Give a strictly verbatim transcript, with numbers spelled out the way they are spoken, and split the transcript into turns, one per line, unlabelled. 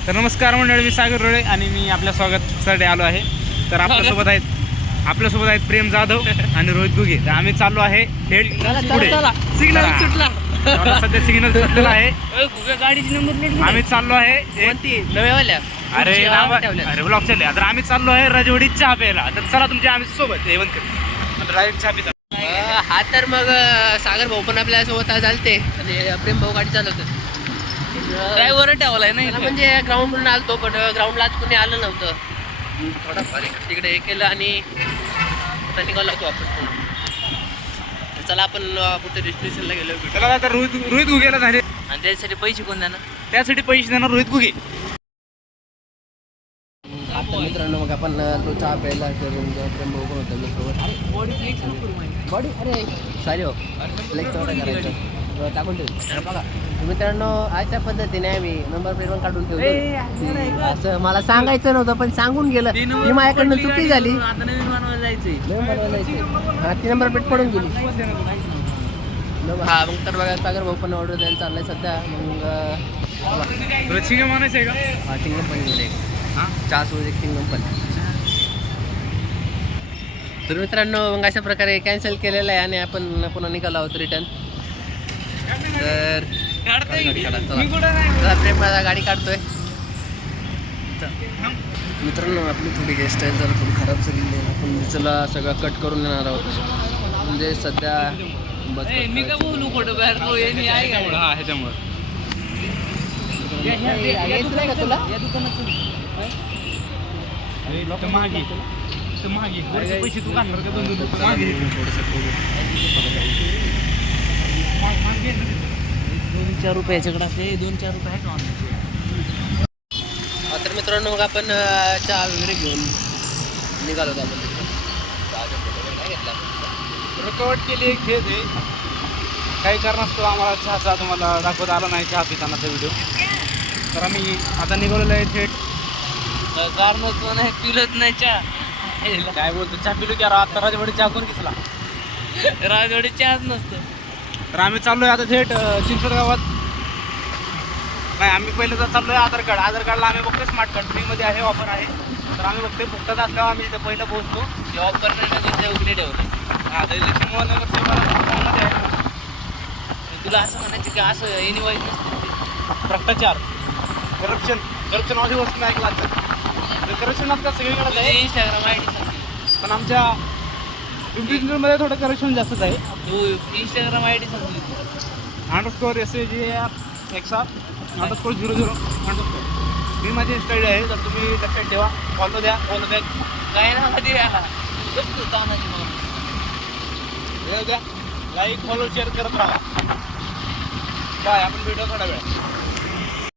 तर नमस्कार मंडळी, मी सागर रोळे आणि मी आपल्या स्वागतासाठी आलो आहे. तर आपल्यासोबत आहेत आपल्यासोबत आहेत प्रेम जाधव आणि रोहित गुगे. तर आम्ही चाललो आहे थेट पुढे.
सिग्नल सुटला,
सध्या सिग्नल सुटलेला आहे.
गाडीची नंबर प्लेट
आम्ही चाललो आहे
कोणती नव्यावाल्या
अरे अरे ब्लॉक चालले. तर आम्ही चाललो आहे राजवाडी चहा प्यायला. तर चला तुमच्या आम्ही सोबत जेवण करू. डायरेक्ट चहा पिता.
हा तर मग सागर भाऊ पण आपल्या सोबत आज आलते आणि प्रेम भाऊ गाडी चालवतात. ड्रायव्हर ठेवलाय नाही म्हणजे ग्राउंडवरून आलतो, पण ग्राउंडला आज कोणी आलं नव्हतं. थोडा फार तिकडे हे केलं आणि आता निघाला होतो वापस पुन्हा. चला आपण पुढच्या डेस्टिनेशनला गेलो.
चला आता रोहित रोहित गुगेला झाले
आणि त्यासाठी पैसे कोण देणार?
त्यासाठी पैसे देणार रोहित गुगे.
आता मित्रांनो मग आपण तो चहा प्यायला करून प्रेम भाऊ पण होता सोबत. बॉडी अरे सॉरी हो फ्लेक्स तेवढा करायचं टाकून ठेवू बघा मित्रांनो. अशा पद्धतीने आम्ही नंबर प्लेट पण काढून ठेवतो. असं मला सांगायचं नव्हतं पण सांगून गेलं. ही माझ्याकडनं चुकी झाली.
आता नवीन बनवायला जायचंय.
नवीन बनवायला जायचं. हा ती नंबर प्लेट पडून गेली. हा मग तर बघा सागर भाऊ पण ऑर्डर द्यायला चाललाय सध्या. मग
चिंगम म्हणायचं आहे का?
हा चिंगम पण घेऊन एक हां चहा सोबत एक चिंगम पण. तर मित्रांनो मग अशा प्रकारे कॅन्सल केलेलं आहे आणि आपण पुन्हा निघालो आहोत रिटर्न. तर प्रेम माझा गाडी काढतोय. मित्रांनो आपली थोडी हेअरस्टाईल जरा थोडी खराब झालेली आहे. आपण चला सगळं कट करून येणार आहोत. म्हणजे सध्या
मी का बोलू फोटो बाहेर आहे का?
हा ह्याच्यामुळे
नाही का तुला
मागे मागे पैसे तू काढणार का? दोन दोन मागे
दोन चार रुपये याच्याकडे असले दोन चार रुपये आहे का?
तर मित्रांनो मग आपण चहा वगैरे घेऊन निघालो होतो. आपण तिकडे चहाचा फोटो वगैरे नाही घेतला.
रेकॉर्ड केली एक खेळ आहे. काही कारणास्तव आम्हाला चहाचा तुम्हाला दाखवता आला नाही चहा पितानाचा व्हिडिओ. तर आम्ही आता निघालेलो आहे थेट.
कारणच नाही पिलत नाही चहा.
काय बोलतो चहा पिलो की आता राजवाडी चहा कोण घेतला?
राजवाडी चहाच नसतं.
तर आम्ही चाललो आहे आता थेट चिंचवड गावात. नाही आम्ही पहिलं तर चाललो आहे आधार कार्ड. आधार कार्डला आम्ही बघतो स्मार्ट कार्ड फ्रीमध्ये आहे, ऑफर आहे. तर आम्ही बघते फुकटात असल्यावर आम्ही तिथे पहिलं पोहोचतो.
ते ऑफर नाही उघडे ठेवले.
हा तर इलेक्शन नगरसेवकामध्ये आहे.
तुला असं म्हणायचं की असं एनी वाईज नसतं.
भ्रष्टाचार, करप्शन करप्शन अशी वस्तू नाही ऐकला. करप्शन आता सगळीकडे आहे.
इंस्टाग्राम आय डी सांगते.
पण आमच्या मध्ये थोडं करप्शन जास्तच आहे.
तू इंस्टाग्राम आय डी सांगते.
अंडरस्कोअर एस ए जी एक सात अंडरस्कोअर झिरो झिरो अंडरस्कोअर मी माझी इंस्टा आय डी आहे. तर तुम्ही लक्षात ठेवा. फॉलो द्या फॉलो द्या
काय ना मध्ये तानाची मग
वेळ द्या. लाईक फॉलो शेअर करत राहा. बाय. आपण व्हिडिओ थोडा वेळ